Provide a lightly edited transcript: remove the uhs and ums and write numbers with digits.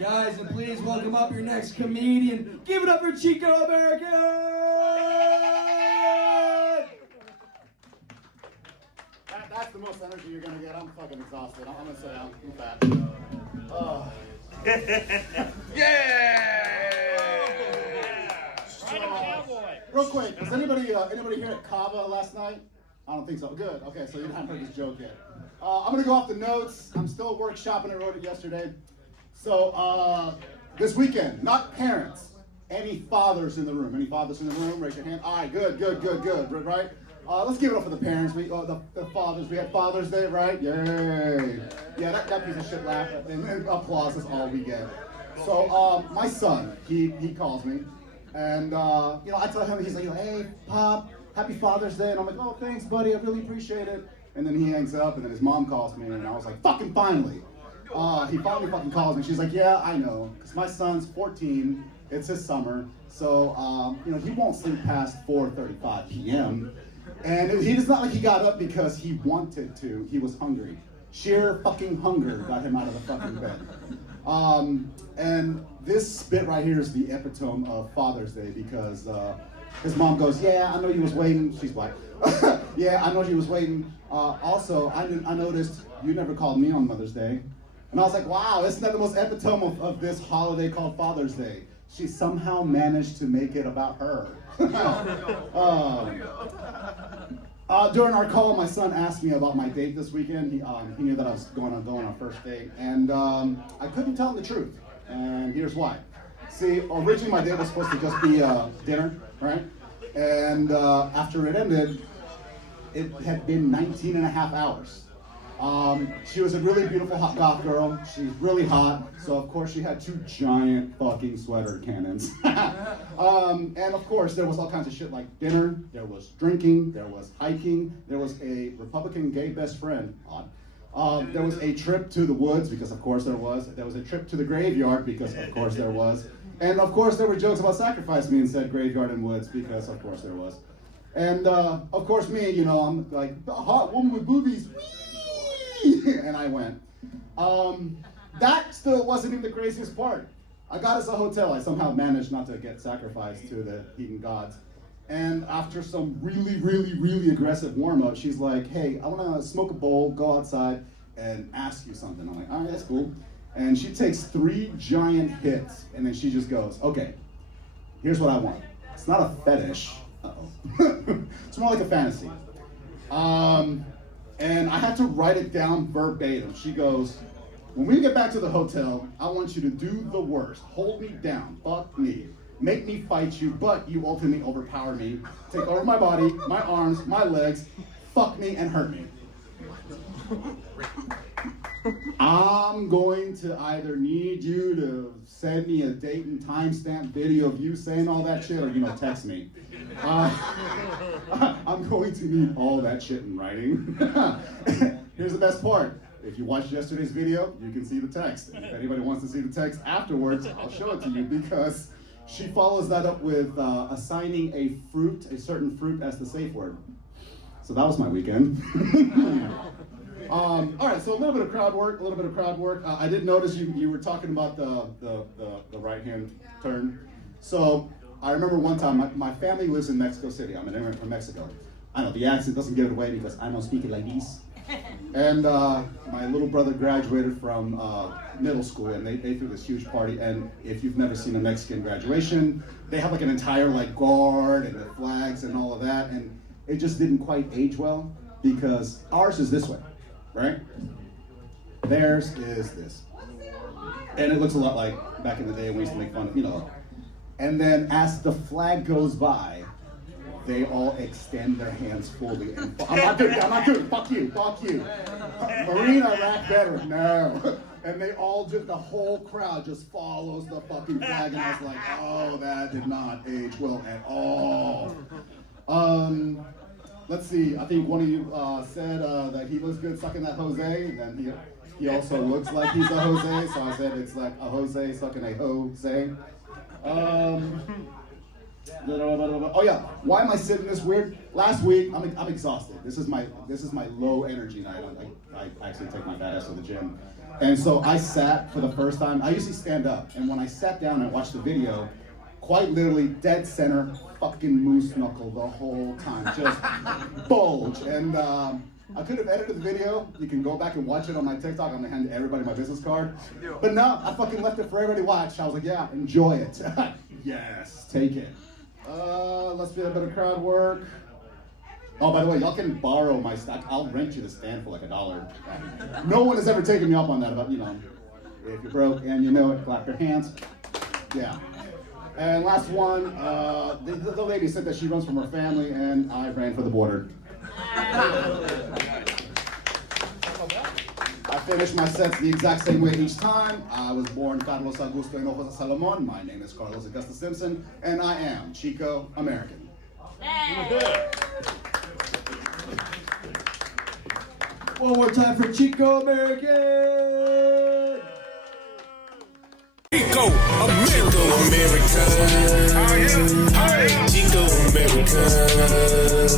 Guys, and please welcome up your next comedian. Give it up for Chico Amerikan! That's the most energy you're gonna get. I'm fucking exhausted. I'm gonna sit down. I'm fat. Oh. Yeah! Real quick, was anybody here at Cava last night? I don't think so. Good. Okay, so you haven't heard this joke yet. I'm gonna go off the notes. I'm still workshopping. I wrote it yesterday. So this weekend, not parents. Any fathers in the room? Any fathers in the room? Raise your hand. All right, good. Right? Let's give it up for the parents. The fathers. We had Father's Day, right? Yay! Yeah, that piece of shit laugh and applause is all we get. So my son, he calls me, and I tell him, he's like, hey, Pop, happy Father's Day, and I'm like, oh, thanks, buddy, I really appreciate it. And then he hangs up, and then his mom calls me, and I was like, fucking finally. He finally fucking calls me. She's like, yeah, I know, because my son's 14. It's his summer, so he won't sleep past 4:35 p.m. And it's not like he got up because he wanted to. He was hungry. Sheer fucking hunger got him out of the fucking bed. And this bit right here is the epitome of Father's Day because his mom goes, yeah, I know you was waiting. She's black. Yeah, I know you was waiting. Also, I noticed you never called me on Mother's Day. And I was like, wow, isn't that the most epitome of this holiday called Father's Day? She somehow managed to make it about her. During our call, my son asked me about my date this weekend. He knew that I was going on a first date, and I couldn't tell him the truth. And here's why. See, originally my date was supposed to just be dinner, right? And after it ended, it had been 19 and a half hours. She was a really beautiful hot goth girl. She's really hot, so of course she had two giant fucking sweater cannons. And of course there was all kinds of shit like dinner, there was drinking, there was hiking, there was a Republican gay best friend, odd. There was a trip to the woods, because of course there was a trip to the graveyard, because of course there was. And of course there were jokes about sacrifice being said, graveyard and woods, because of course there was. And of course me, I'm like, a hot woman with boobies. And I went. That still wasn't even the craziest part. I got us a hotel. I somehow managed not to get sacrificed to the heathen gods. And after some really aggressive warm-up, she's like, hey, I want to smoke a bowl, go outside, and ask you something. I'm like, all right, that's cool. And she takes 3 giant hits, and then she just goes, okay, here's what I want. It's not a fetish. Uh-oh. It's more like a fantasy. And I had to write it down verbatim. She goes, when we get back to the hotel, I want you to do the worst. Hold me down, fuck me, make me fight you, but you ultimately overpower me, take over my body, my arms, my legs, fuck me and hurt me. I'm going to either need you to send me a date and timestamp video of you saying all that shit, or text me. I'm going to need all that shit in writing. Here's the best part. If you watched yesterday's video, you can see the text. If anybody wants to see the text afterwards, I'll show it to you, because she follows that up with assigning a certain fruit as the safe word. So that was my weekend. All right, so a little bit of crowd work. I did notice you were talking about the right-hand turn. So I remember one time, my family lives in Mexico City. I'm an immigrant from Mexico. I know the accent doesn't give it away because I don't speak it like this. And my little brother graduated from middle school, and they threw this huge party. And if you've never seen a Mexican graduation, they have like an entire guard and the flags and all of that. And it just didn't quite age well, because ours is this way. Right? Theirs is this. And it looks a lot like back in the day when we used to make fun of, And then as the flag goes by, they all extend their hands fully. And I'm not doing it. Fuck you. Marine Iraq veteran, no. And they all the whole crowd just follows the fucking flag. And I was like, oh, that did not age well at all. Let's see, I think one of you said that he looks good sucking that Jose, and then he also looks like he's a Jose, so I said it's like a Jose sucking a Jose. Oh yeah, why am I sitting this weird? Last week, I'm exhausted. This is my low energy night. I actually take my fat ass to the gym. And so I sat for the first time. I usually stand up, and when I sat down and watched the video, quite literally dead center, fucking moose knuckle the whole time, just bulge. And I could have edited the video. You can go back and watch it on my TikTok. I'm gonna hand everybody my business card. But no, I fucking left it for everybody to watch. I was like, yeah, enjoy it. Yes, take it. Let's do a bit of crowd work. Oh, by the way, y'all can borrow my stock. I'll rent you the stand for like $1. No one has ever taken me up on that, but you know, if you're broke and you know it, clap your hands. Yeah. And last one, the lady said that she runs from her family, and I ran for the border. I finished my sets the exact same way each time. I was born Carlos Augusto Hinojosa Salomon. My name is Carlos Augusta Simpson, and I am Chico American. One more time for Chico Amerikan. Chico American. Chico American.